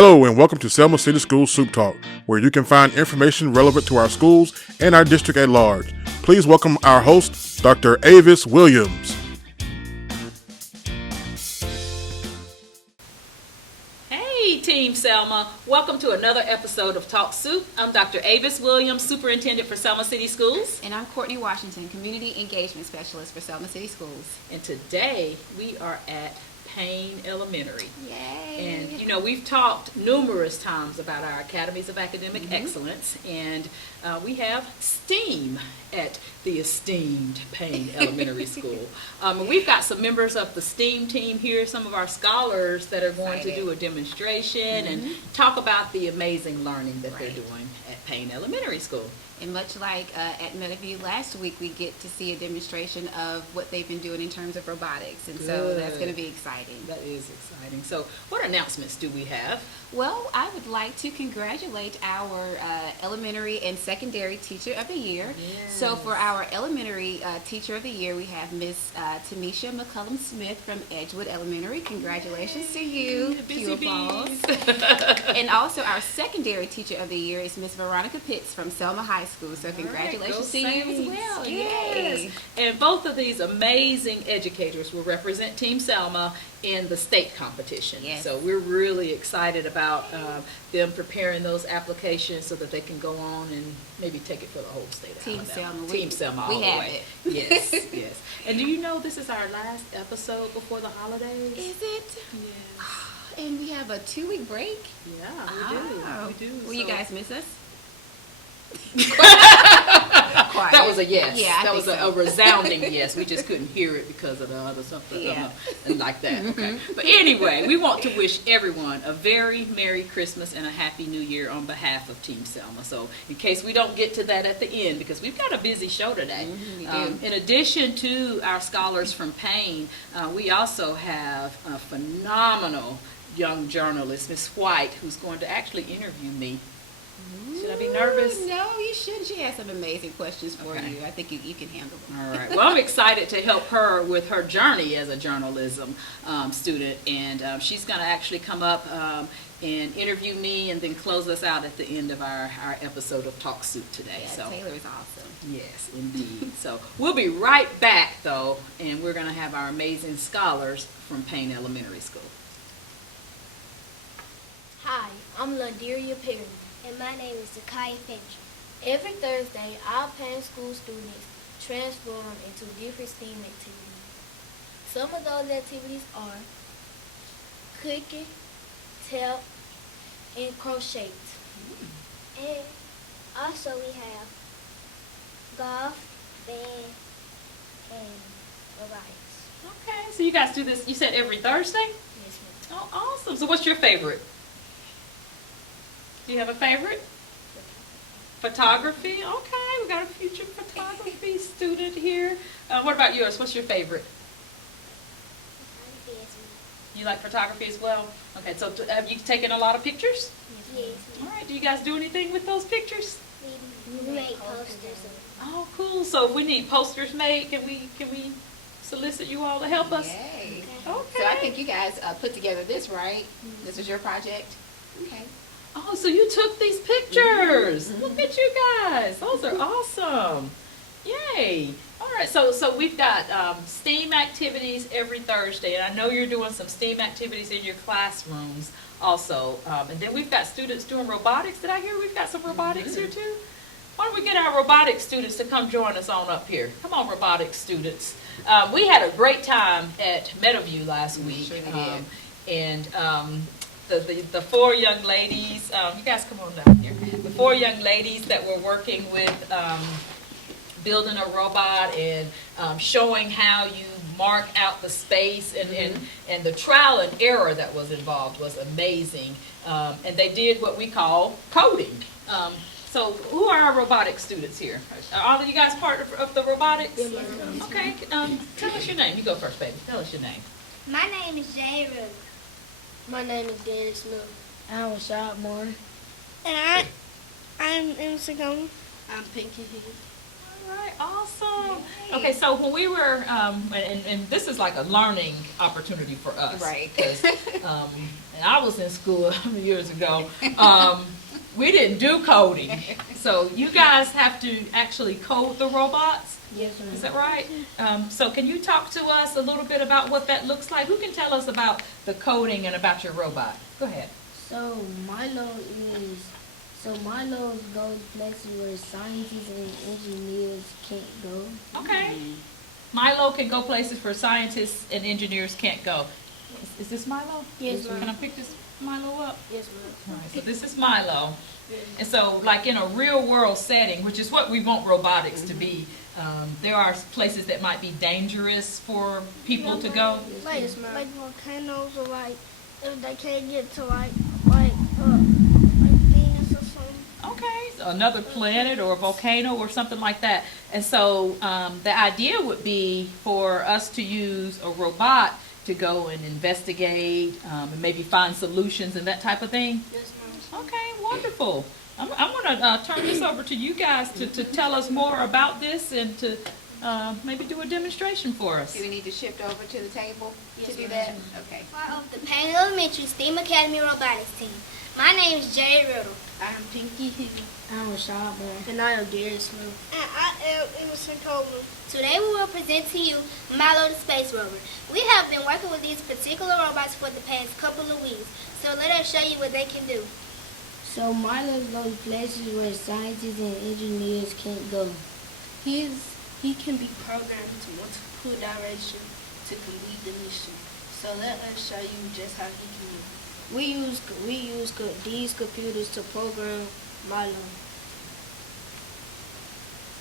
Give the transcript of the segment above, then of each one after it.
Hello and welcome to Selma City Schools Soup Talk, where you can find information relevant to our schools and our district at large. Please welcome our host, Dr. Avis Williams. Hey Team Selma, welcome to another episode of Talk Soup. I'm Dr. Avis Williams, Superintendent for Selma City Schools. And I'm Courtney Washington, Community Engagement Specialist for Selma City Schools. And today we are at Payne Elementary. Yay! And you know, we've talked numerous times about our Academies of Academic Excellence, and we have STEAM at the esteemed Payne Elementary School. We've got some members of the STEAM team here, some of our scholars that are going to do a demonstration and talk about the amazing learning that they're doing at Payne Elementary School. And much like at Meadowview last week, we get to see a demonstration of what they've been doing in terms of robotics. And so that's going to be exciting. That is exciting. So what announcements do we have? Well, I would like to congratulate our elementary and secondary teacher of the year. Yes. So for our elementary teacher of the year, we have Miss Tamisha McCullum Smith from Edgewood Elementary. Congratulations to you. Busy bees. And also our secondary teacher of the year is Miss Veronica Pitts from Selma High School. So congratulations to you as well. Yes. Yay. And both of these amazing educators will represent Team Selma in the state competition. Yes. So we're really excited about them preparing those applications so that they can go on and maybe take it for the whole state of Team Alabama. Selma. Team Selma all we the have way. it. Yes, yes. And do you know this is our last episode before the holidays? Is it? Yes. And we have a 2-week break? Yeah, Oh. we do. Will you guys miss us? That was a yes. Yeah, that was so. a resounding yes. We just couldn't hear it because of the other something and like that. Okay. But anyway, we want to wish everyone a very Merry Christmas and a Happy New Year on behalf of Team Selma. So in case we don't get to that at the end, because we've got a busy show today. We do. In addition to our scholars from Payne, we also have a phenomenal young journalist, Miss White, who's going to actually interview me. Should I be nervous? No, you shouldn't. She has some amazing questions for Okay. you. I think you can handle them. All right. Well, I'm excited to help her with her journey as a journalism student, and she's going to actually come up and interview me and then close us out at the end of our episode of Talk Soup today. Yeah, So Taylor is awesome. yes, indeed. So we'll be right back, though, and we're going to have our amazing scholars from Payne Elementary School. Hi, I'm Laderia Perry. And my name is Zakiya Finch. Every Thursday, our Payne School students transform into different STEAM activities. Some of those activities are cooking, tap, and crochet. And also we have golf, band, and robotics. Okay. So you guys do this, you said every Thursday? Yes, ma'am. Oh, awesome. So what's your favorite? Do you have a favorite? Photography. Okay, we got a future photography student here. What about yours? What's your favorite? You like photography as well? Okay, so have you taken a lot of pictures? Yes. All right, do you guys do anything with those pictures? We make posters. Oh, cool. So if we need posters made, can we solicit you all to help us? Yay. Okay. So I think you guys put together this, right? This was your project? Okay. Oh, so you took these pictures. Look at you guys. Those are awesome. Yay. All right, so we've got STEAM activities every Thursday, and I know you're doing some STEAM activities in your classrooms also. And then we've got students doing robotics. Did I hear we've got some robotics here too? Why don't we get our robotics students to come join us on up here? Come on, robotics students. We had a great time at Meadowview last week. Sure we did. And the 4 young ladies, you guys come on down here. The 4 young ladies that were working with building a robot and showing how you mark out the space and the trial and error that was involved was amazing. And they did what we call coding. So who are our robotics students here? Are all of you guys part of the robotics? Yes, ma'am. Okay, tell us your name. You go first, baby. Tell us your name. My name is Jay Ruth. My name is Danny Smith. I'm Rashad Moore. And I'm Emma Sagone. I'm Pinky Higgins. right, awesome. Okay, so when we were, and this is like a learning opportunity for us. Right. Because, and I was in school years ago, we didn't do coding. So you guys have to actually code the robots? Yes, ma'am. Is that right? So can you talk to us a little bit about what that looks like? Who can tell us about the coding and about your robot? Go ahead. So Milo goes places where scientists and engineers can't go. Okay. Milo can go places where scientists and engineers can't go. Is this Milo? Yes, ma'am. Can I pick this Milo up? Yes, ma'am. All right, so this is Milo. And so, like in a real world setting, which is what we want robotics to be, there are places that might be dangerous for people to go. Like volcanoes or like if they can't get to like Venus or something. Okay, so another planet or a volcano or something like that. And so the idea would be for us to use a robot to go and investigate and maybe find solutions and that type of thing. Yes, ma'am. Okay, wonderful. I'm going to turn this over to you guys to tell us more about this and to maybe do a demonstration for us. Do we need to shift over to the table Yes, to do ma'am. that? Okay. Part of the Payne Elementary STEAM Academy Robotics team. My name is Jay Riddle. I'm Pinky Higgins. I'm Rashad Brown. And I am Darius Smith. And I am Emerson Coleman. Today we will present to you Milo the Space Rover. We have been working with these particular robots for the past couple of weeks, so let us show you what they can do. So Milo goes places where scientists and engineers can't go. He can be programmed into multiple directions to complete the mission. So let us show you just how he can do it. We use these computers to program Milo.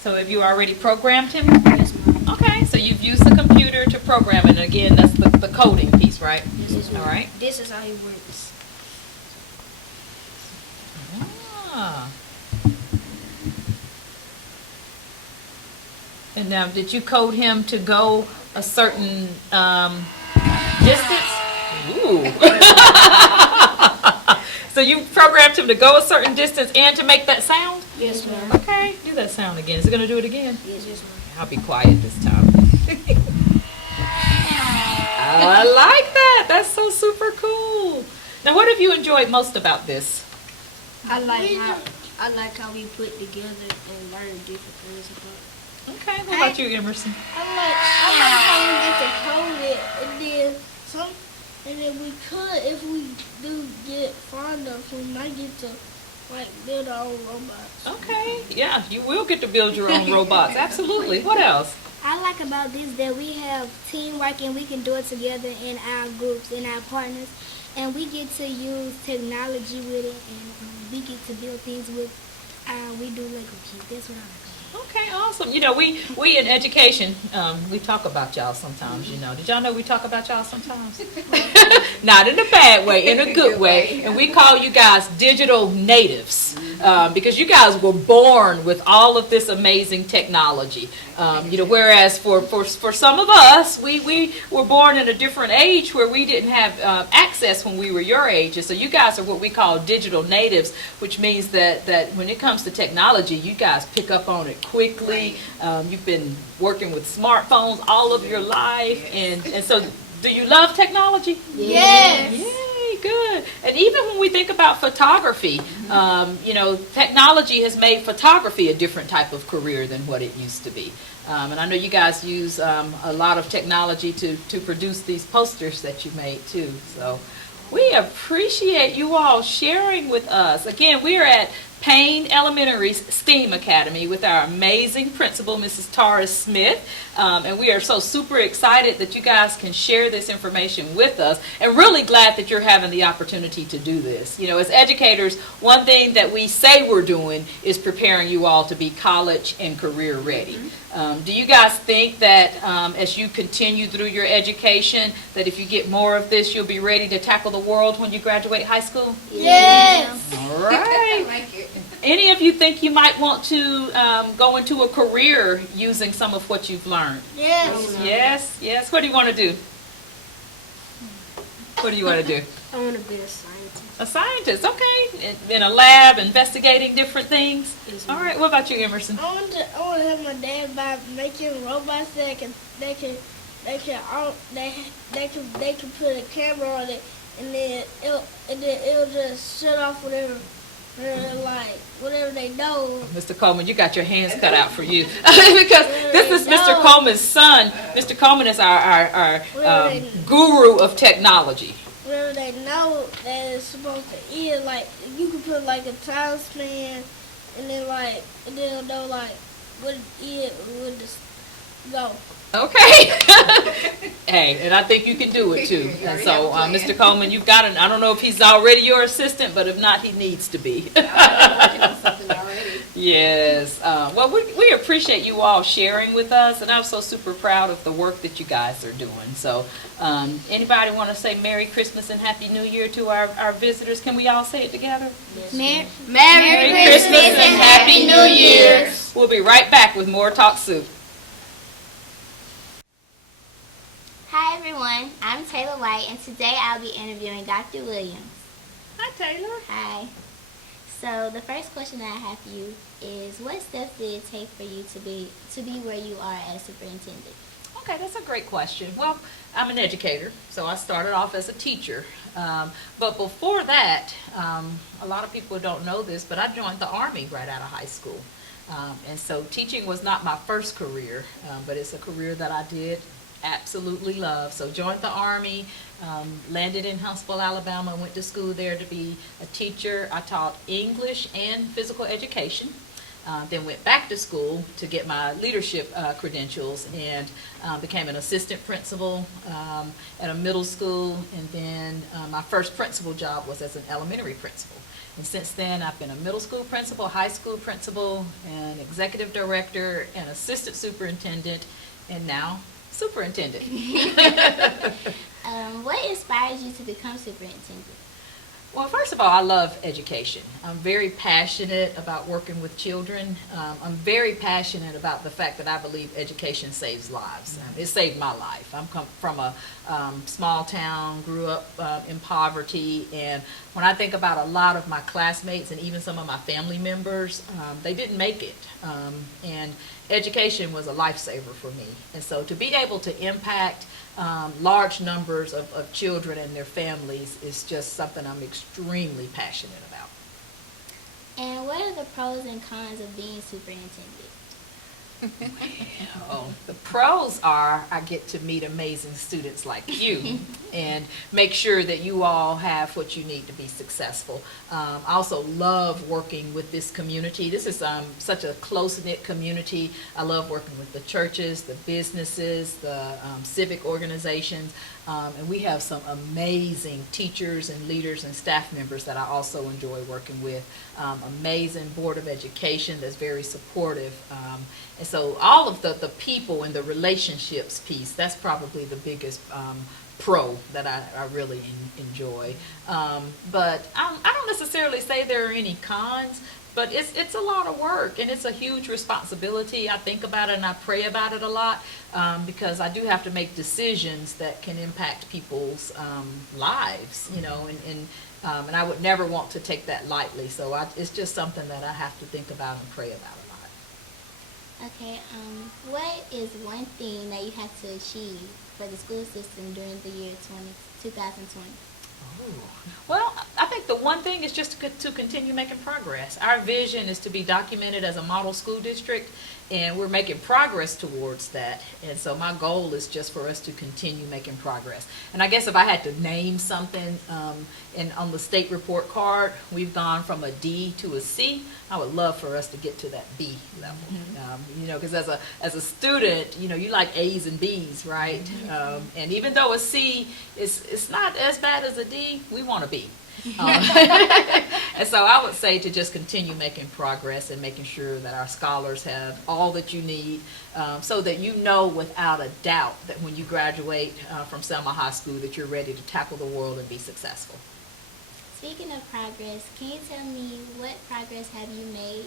So have you already programmed him? Yes, ma'am. Okay, so you've used the computer to program it. And again, that's the coding piece, right? Yes, ma'am. All right. This is how he works. Ah. And now, did you code him to go a certain distance? Ooh. So you programmed him to go a certain distance and to make that sound? Yes, ma'am. Okay, do that sound again. Is it going to do it again? Yes, ma'am. I'll be quiet this time. I like that. That's so super cool. Now, what have you enjoyed most about this? I like how we put together and learn different things about it. Okay, what about you, Emerson? I like how we get to code it, and then we could, if we do get far enough, we might get to like build our own robots. Okay, yeah, you will get to build your own robots. Absolutely. What else? I like about this that we have teamwork and we can do it together in our groups, in our partners, and we get to use technology with it, and we get to build things with. We do Lego kits. That's what I like. Okay, awesome. You know, we in education, we talk about y'all sometimes, you know. Did y'all know we talk about y'all sometimes? Not in a bad way, in a good way. And we call you guys digital natives because you guys were born with all of this amazing technology. You know, whereas for some of us, we were born in a different age where we didn't have access when we were your age. And so you guys are what we call digital natives, which means that when it comes to technology, you guys pick up on it quickly. You've been working with smartphones all of your life. And so do you love technology? Yes. Yay, good. And even when we think about photography, you know, technology has made photography a different type of career than what it used to be. And I know you guys use a lot of technology to produce these posters that you made too. So we appreciate you all sharing with us. Again, we are at Payne Elementary's STEAM Academy with our amazing principal, Mrs. Tara Smith. And we are so super excited that you guys can share this information with us, and really glad that you're having the opportunity to do this. You know, as educators, one thing that we say we're doing is preparing you all to be college and career ready. Do you guys think that as you continue through your education, that if you get more of this, you'll be ready to tackle the world when you graduate high school? Yes. All right. I like it. Any of you think you might want to go into a career using some of what you've learned? Yes. Yes, yes. What do you want to do? What do you want to do? I want to be a scientist. A scientist, okay. In a lab, investigating different things. Yes, All ma'am. right. What about you, Emerson? I want to help my dad by making robots that they can put a camera on it, and then it'll just shut off whatever they know. Mr. Coleman, you got your hands cut out for you because this is Mr. Coleman's son. Mr. Coleman is our guru of technology. Whatever they know that it's supposed to eat, like you can put like a time span, and then they'll know like what it is, what to go. Okay. Hey, and I think you can do it too. And so, Mr. Coleman, you've got I don't know if he's already your assistant, but if not, he needs to be. Yes. Well, we appreciate you all sharing with us, and I'm so super proud of the work that you guys are doing. So, anybody want to say Merry Christmas and Happy New Year to our visitors? Can we all say it together? Yes. Merry Christmas and Happy New Year. We'll be right back with more Talk Soup. Hi everyone, I'm Taylor White, and today I'll be interviewing Dr. Williams. Hi, Taylor. Hi. So the first question that I have for you is, what steps did it take for you to be where you are as superintendent? Okay, that's a great question. Well, I'm an educator, so I started off as a teacher. But before that, a lot of people don't know this, but I joined the Army right out of high school. And so teaching was not my first career, but it's a career that I did absolutely love. So joined the Army, landed in Huntsville, Alabama, went to school there to be a teacher. I taught English and physical education. Then went back to school to get my leadership credentials and became an assistant principal at a middle school. And then my first principal job was as an elementary principal. And since then, I've been a middle school principal, high school principal, and executive director, and assistant superintendent, and now superintendent. What inspires you to become superintendent? Well, first of all, I love education. I'm very passionate about working with children. I'm very passionate about the fact that I believe education saves lives. It saved my life. I'm from a small town, grew up in poverty, and when I think about a lot of my classmates and even some of my family members, they didn't make it. And education was a lifesaver for me. And so to be able to impact large numbers of children and their families is just something I'm extremely passionate about. And what are the pros and cons of being superintendent? Well, the pros are I get to meet amazing students like you and make sure that you all have what you need to be successful. I also love working with this community. This is such a close-knit community. I love working with the churches, the businesses, the civic organizations, and we have some amazing teachers and leaders and staff members that I also enjoy working with. Amazing Board of Education that's very supportive. And so all of the people and the relationships piece, that's probably the biggest pro that I really enjoy. But I don't necessarily say there are any cons, but it's a lot of work and it's a huge responsibility. I think about it and I pray about it a lot because I do have to make decisions that can impact people's lives, you know, and I would never want to take that lightly. So it's just something that I have to think about and pray about a lot. Okay, what is one thing that you have to achieve for the school system during the year 2020? Oh. Well, I think the one thing is just to continue making progress. Our vision is to be documented as a model school district, and we're making progress towards that. And so my goal is just for us to continue making progress. And I guess if I had to name something, and on the state report card, we've gone from a D to a C. I would love for us to get to that B level. You know, because as a student, you know, you like A's and B's, right? And even though a C it's not as bad as a D, we want a B. And so I would say to just continue making progress and making sure that our scholars have all that you need so that you know without a doubt that when you graduate from Selma High School that you're ready to tackle the world and be successful. Speaking of progress, can you tell me what progress have you made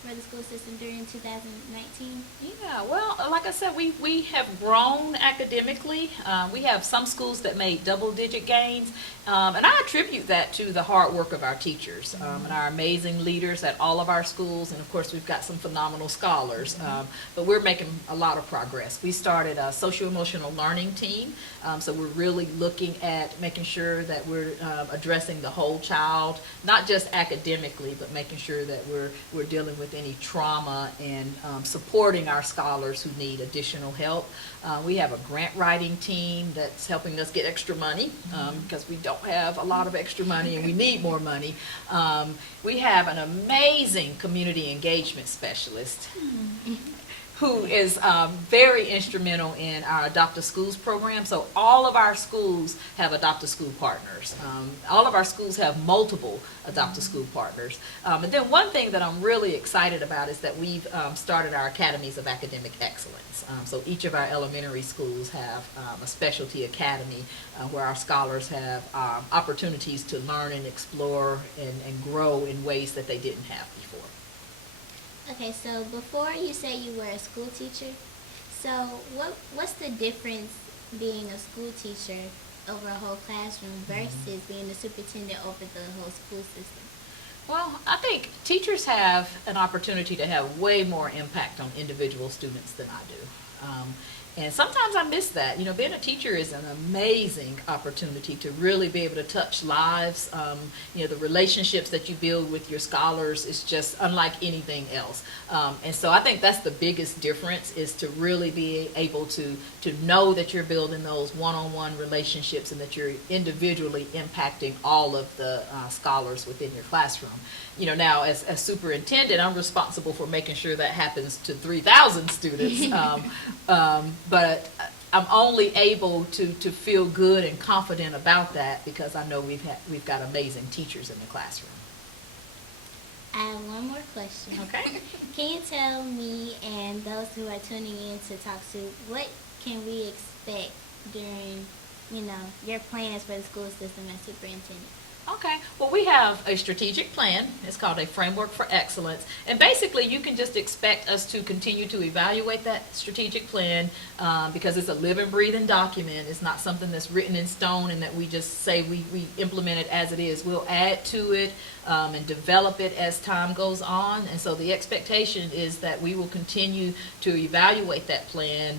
for the school system during 2019? Yeah, well, like I said, we have grown academically. We have some schools that made double-digit gains, and I attribute that to the hard work of our teachers and our amazing leaders at all of our schools, and of course we've got some phenomenal scholars, but we're making a lot of progress. We started a social-emotional learning team, so we're really looking at making sure that we're addressing the whole child, not just academically, but making sure that we're dealing with any trauma and supporting our scholars who need additional help. We have a grant writing team that's helping us get extra money because we don't have a lot of extra money and we need more money. We have an amazing community engagement specialist who is very instrumental in our Adopt a Schools program. So all of our schools have Adopt a School partners. All of our schools have multiple Adopt a School partners. And then one thing that I'm really excited about is that we've started our Academies of Academic Excellence. So each of our elementary schools have a specialty academy where our scholars have opportunities to learn and explore and grow in ways that they didn't have before. Okay, so before you say you were a school teacher, so what's the difference being a school teacher over a whole classroom versus being the superintendent over the whole school system? Well, I think teachers have an opportunity to have way more impact on individual students than I do. And sometimes I miss that. You know, being a teacher is an amazing opportunity to really be able to touch lives. You know, the relationships that you build with your scholars is just unlike anything else. And so I think that's the biggest difference, is to really be able to know that you're building those one-on-one relationships and that you're individually impacting all of the scholars within your classroom. You know, now as superintendent, I'm responsible for making sure that happens to 3,000 students. But I'm only able to feel good and confident about that because I know we've got amazing teachers in the classroom. I have one more question. Okay. Can you tell me and those who are tuning in to Talk Soup, what can we expect during, your plans for the school system as superintendent? Okay, well, we have a strategic plan. It's called a Framework for Excellence. And basically, you can just expect us to continue to evaluate that strategic plan because it's a living, breathing document. It's not something that's written in stone and that we just say we implement it as it is. We'll add to it and develop it as time goes on. And so the expectation is that we will continue to evaluate that plan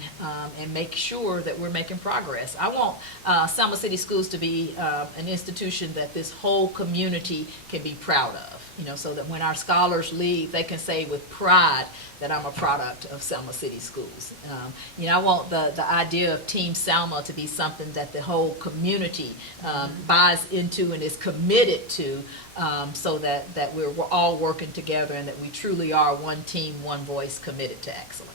and make sure that we're making progress. I want Selma City Schools to be an institution that this whole community can be proud of, so that when our scholars leave, they can say with pride that I'm a product of Selma City Schools. I want the idea of Team Selma to be something that the whole community buys into and is committed to, so that we're all working together and that we truly are one team, one voice, committed to excellence.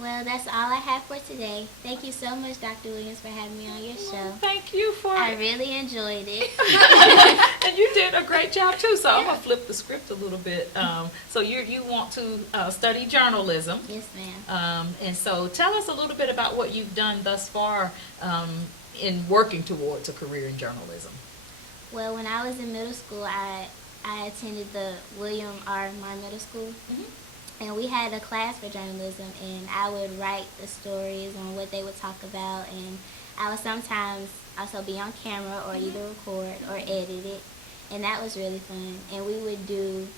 Well, that's all I have for today. Thank you so much, Dr. Williams, for having me on your show. Thank you for I really enjoyed it. And you did a great job, too. So I'm going to flip the script a little bit. So you want to study journalism. Yes, ma'am. And so tell us a little bit about what you've done thus far in working towards a career in journalism. Well, when I was in middle school, I attended the William R. Marr Middle School. Mm-hmm. And we had a class for journalism, and I would write the stories on what they would talk about, and I would sometimes also be on camera or either record or edit it, and that was really fun. And we would do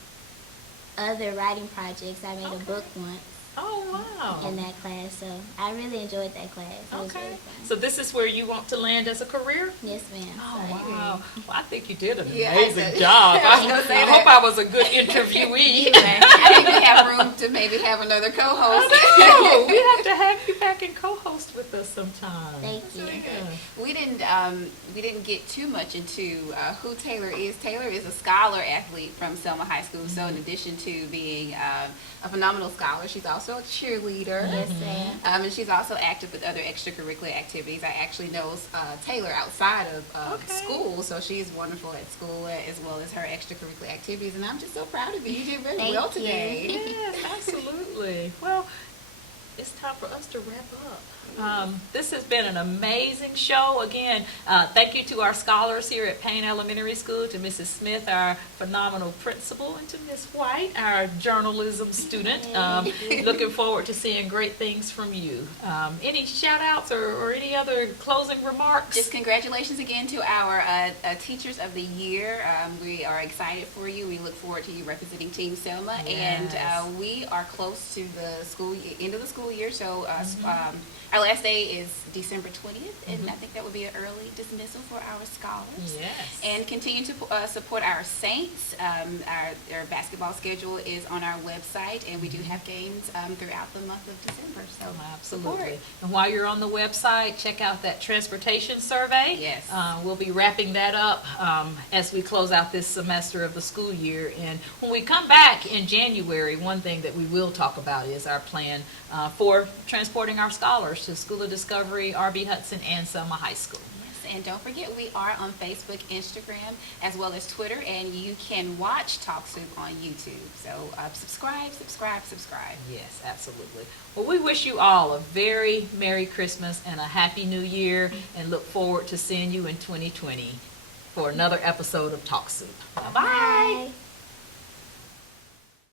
other writing projects. I made a book once. Oh, wow. In that class, so I really enjoyed that class. It was really fun. So this is where you want to land as a career? Yes, ma'am. Oh, wow. Well, I think you did an amazing job. I hope I was a good interviewee. I think we have room to maybe have another co-host. I know. We have to have you back and co-host with us sometime. Thank you. Yeah. We didn't get too much into who Taylor is. Taylor is a scholar athlete from Selma High School. So in addition to being a phenomenal scholar, she's also a cheerleader. Yes, ma'am. And she's also active with other extracurricular activities. I actually know Taylor outside of school, so she's wonderful at school as well as her extracurricular activities. And I'm just so proud of you. You did very well today. Yes, absolutely. Well, it's time for us to wrap up. This has been an amazing show. Again, thank you to our scholars here at Payne Elementary School, to Mrs. Smith, our phenomenal principal, and to Ms. White, our journalism student. Looking forward to seeing great things from you. Any shout outs or any other closing remarks? Just congratulations again to our Teachers of the Year. We are excited for you. We look forward to you representing Team Selma. Yes. And we are close to the end of the school year, so our last day is December 20th, and I think that would be an early dismissal for our scholars. Yes. And continue to support our Saints. Our basketball schedule is on our website, and we do have games throughout the month of December. So Absolutely. support. And while you're on the website, check out that transportation survey. Yes. We'll be wrapping that up as we close out this semester of the school year. And when we come back in January, one thing that we will talk about is our plan for transporting our scholars to School of Discovery, R.B. Hudson, and Selma High School. Yes, and don't forget, we are on Facebook, Instagram, as well as Twitter, and you can watch Talk Soup on YouTube. So subscribe. Yes, absolutely. Well, we wish you all a very Merry Christmas and a Happy New Year, and look forward to seeing you in 2020 for another episode of Talk Soup. Bye-bye. Bye.